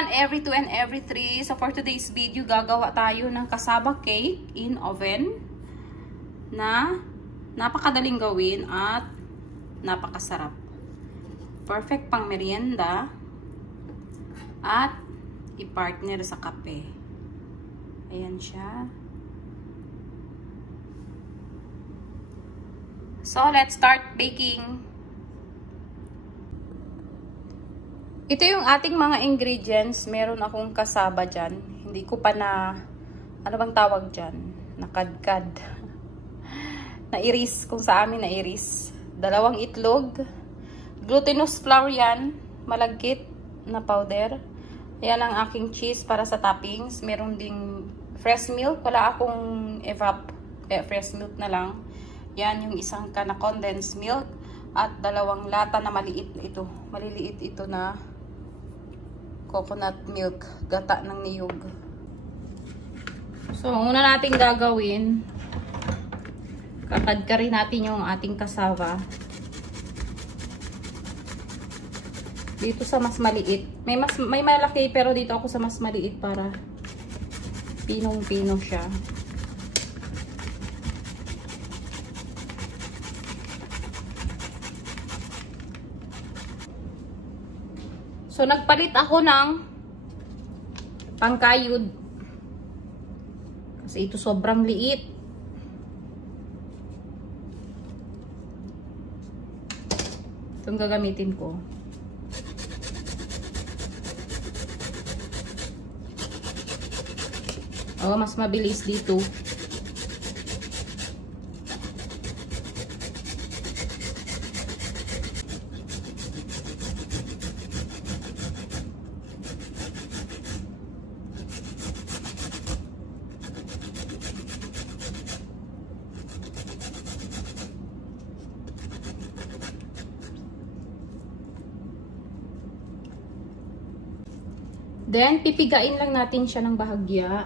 everyone, every 2 and every 3. So for today's video, gagawa tayo ng cassava cake in oven na napakadaling gawin at napakasarap. Perfect pang merienda at i-partner sa kape. Ayan siya. So let's start baking. Ito yung ating mga ingredients. Meron akong cassava dyan. Hindi ko pa na, ano bang tawag dyan? Nakadkad. Nairis, kung sa amin nairis. 2 itlog. Glutinous flour yan. Malagkit na powder. Yan ang aking cheese para sa toppings. Meron ding fresh milk. Wala akong evap. Fresh milk na lang. Yan yung isang can na condensed milk. At 2 lata na maliit ito. Maliliit ito na coconut milk, gata ng niyog. So, una natin gagawin, kakadkarin natin yung ating cassava. Dito sa mas maliit. May malaki pero dito ako sa mas maliit para pinong-pino siya. So, nagpalit ako ng pangkayod. Kasi ito sobrang liit. Itong gagamitin ko. Oh, mas mabilis dito. Then, pipigain lang natin siya ng bahagya.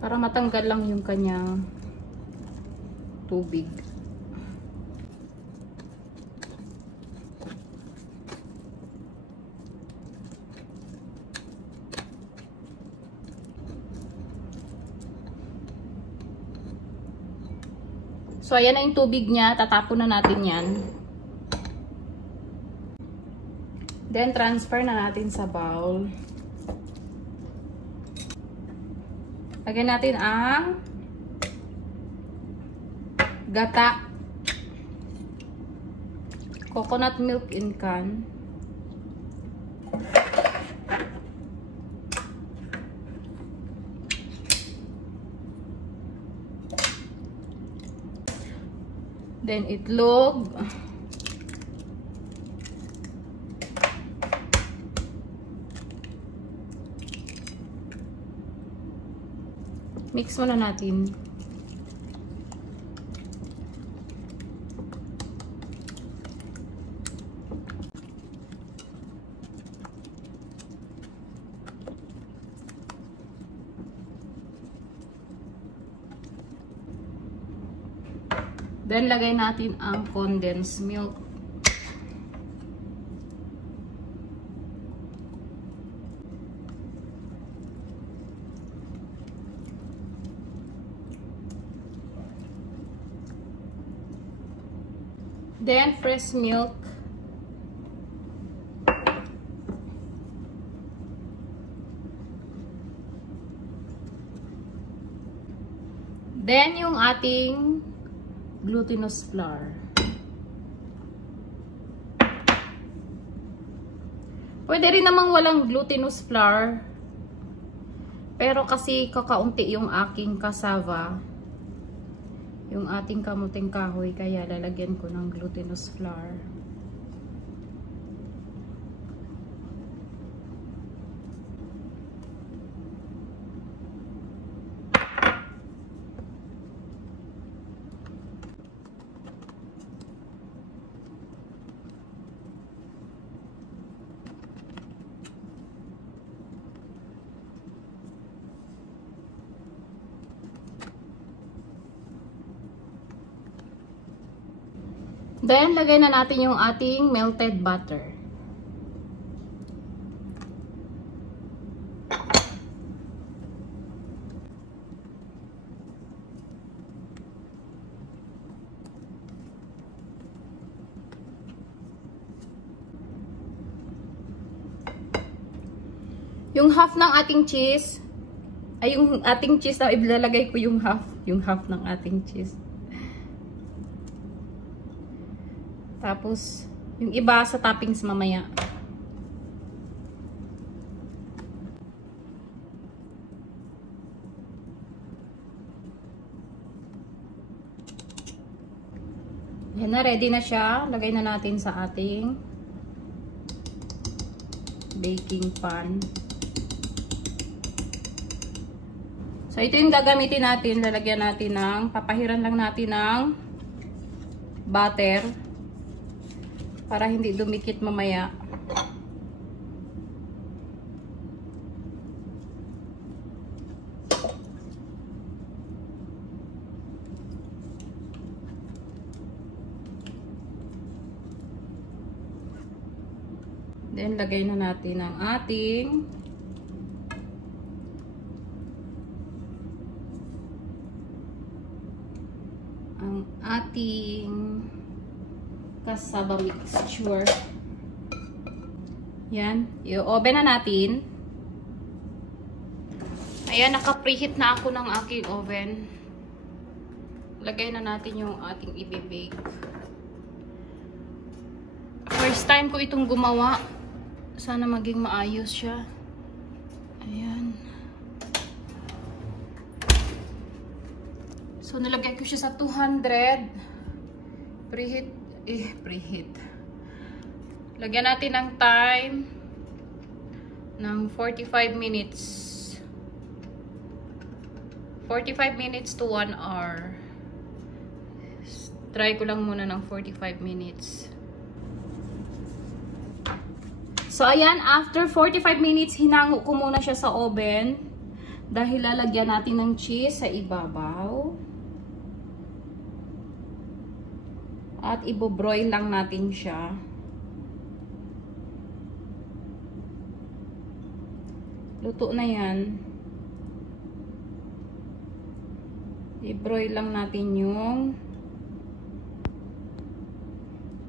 Para matanggal lang yung kanyang tubig. So, ayan na yung tubig niya. Tatapon na natin yan. Then, transfer na natin sa bowl. Lagyan natin ang gata. Coconut milk in can. Then, itlog. Mix muna natin. Then, lagay natin ang condensed milk. Then, fresh milk. Then, yung ating glutinous flour. Pwede rin namang walang glutinous flour. Pero kasi kakaunti yung aking cassava. Yung ating kamuting kahoy, kaya lalagyan ko ng glutinous flour. Then, lagay na natin yung ating melted butter. Yung half ng ating cheese, ay yung ating cheese na ilalagay ko yung half ng ating cheese. Tapos, yung iba sa toppings mamaya. Yan na, ready na siya. Lagay na natin sa ating baking pan. So, ito yung gagamitin natin. Lalagyan natin ng, papahiran lang natin ng butter para hindi dumikit mamaya. Then, lagay na natin ang ating cassava mixture. Yan. I-oven na natin. Ayan, naka-preheat na ako ng aking oven. Lagay na natin yung ating i-bake. First time ko itong gumawa. Sana maging maayos siya. Ayan. So, nilagay ko siya sa 200. Preheat. Lagyan natin ng time ng 45 minutes. 45 minutes to 1 hour. Try ko lang muna ng 45 minutes. So, ayan, after 45 minutes, hinango ko muna siya sa oven. Dahil lalagyan natin ng cheese sa ibabaw. At ibobroil lang natin siya. Luto na yan. I-broil lang natin yung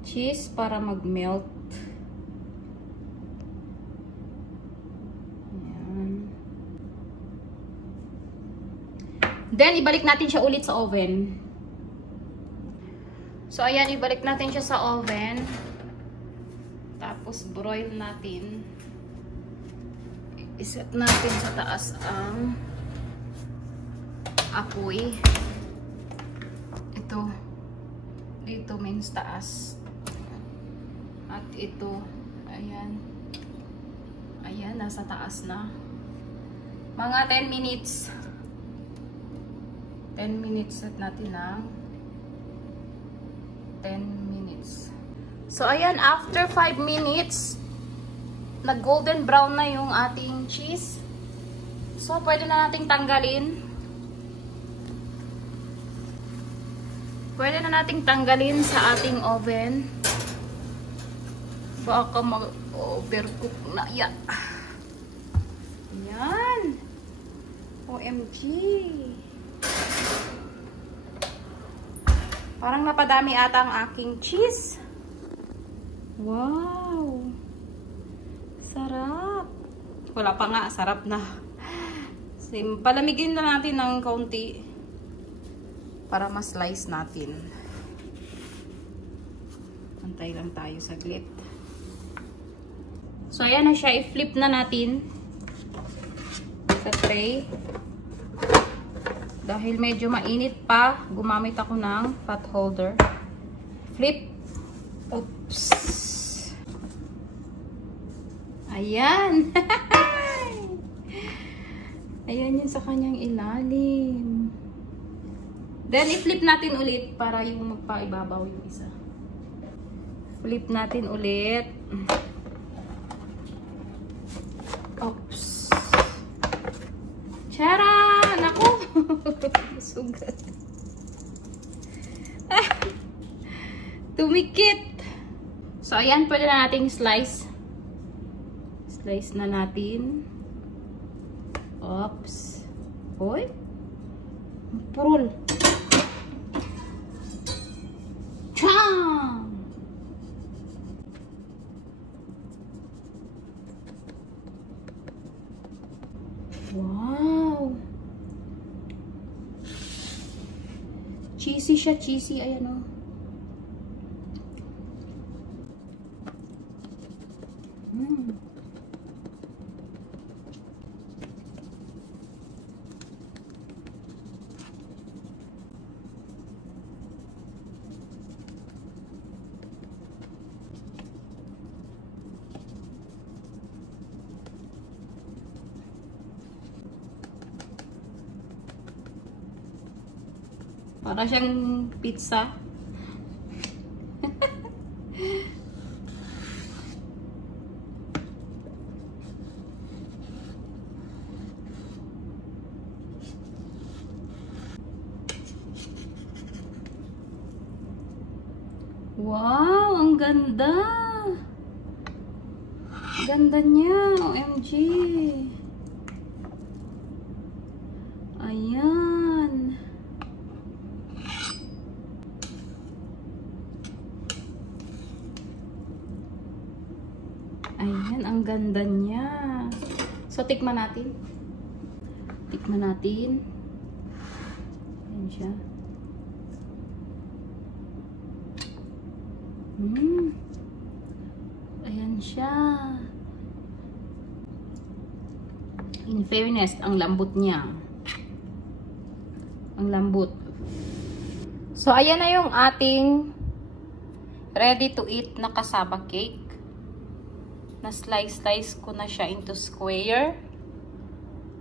cheese para mag-melt. Ayan. Then, ibalik natin siya ulit sa oven. So, ayan, ibalik natin siya sa oven. Tapos, broil natin. Iset natin sa taas ang apoy. Ito. Dito means taas. At ito. Ayan. Ayan, nasa taas na. Mga 10 minutes. 10 minutes set natin ng 10 minutes. So, ayan, after 5 minutes, nag-golden brown na yung ating cheese. So, pwede na nating tanggalin. Pwede na nating tanggalin sa ating oven. Baka mag-overcook na. Yan. Yan. OMG. Parang napadami ata ang aking cheese. Wow! Sarap! Wala pa nga, sarap na. Palamigin na natin ng kaunti para ma-slice natin. Antay lang tayo saglit. So, ayan na siya. I-flip na natin sa tray. Dahil medyo mainit pa, gumamit ako ng pot holder. Flip. Oops. Ayan. Ayan yun sa kanyang ilalim. Then, i-flip natin ulit para yung magpaibabaw yung isa. Flip natin ulit. Oops. Tara! Naku! Sugat. 2 Dumikit! So, ayan, pwede na nating slice. Slice na natin. Oops. Hoy. Purol. Chang! Wow! Cheesy siya, cheesy. Ayan o. Para siyang pizza. Wow, ang ganda. Ganda niya, OMG. Ayan. Ayan, ang ganda niya. So, tikman natin. Tikman natin. Ayan siya. Ayan siya. In fairness, ang lambot niya. Ang lambot. So, ayan na yung ating ready to eat na cassava cake. Na-slice ko na siya into square.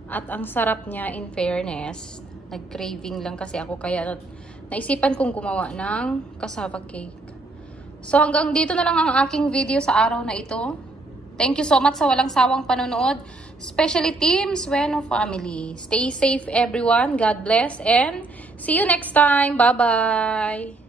At ang sarap niya, in fairness. Nag-craving lang kasi ako kaya naisipan kong gumawa ng cassava cake. So, hanggang dito na lang ang aking video sa araw na ito. Thank you so much sa walang sawang panonood. Especially Team Sueno family. Stay safe everyone. God bless and see you next time. Bye-bye!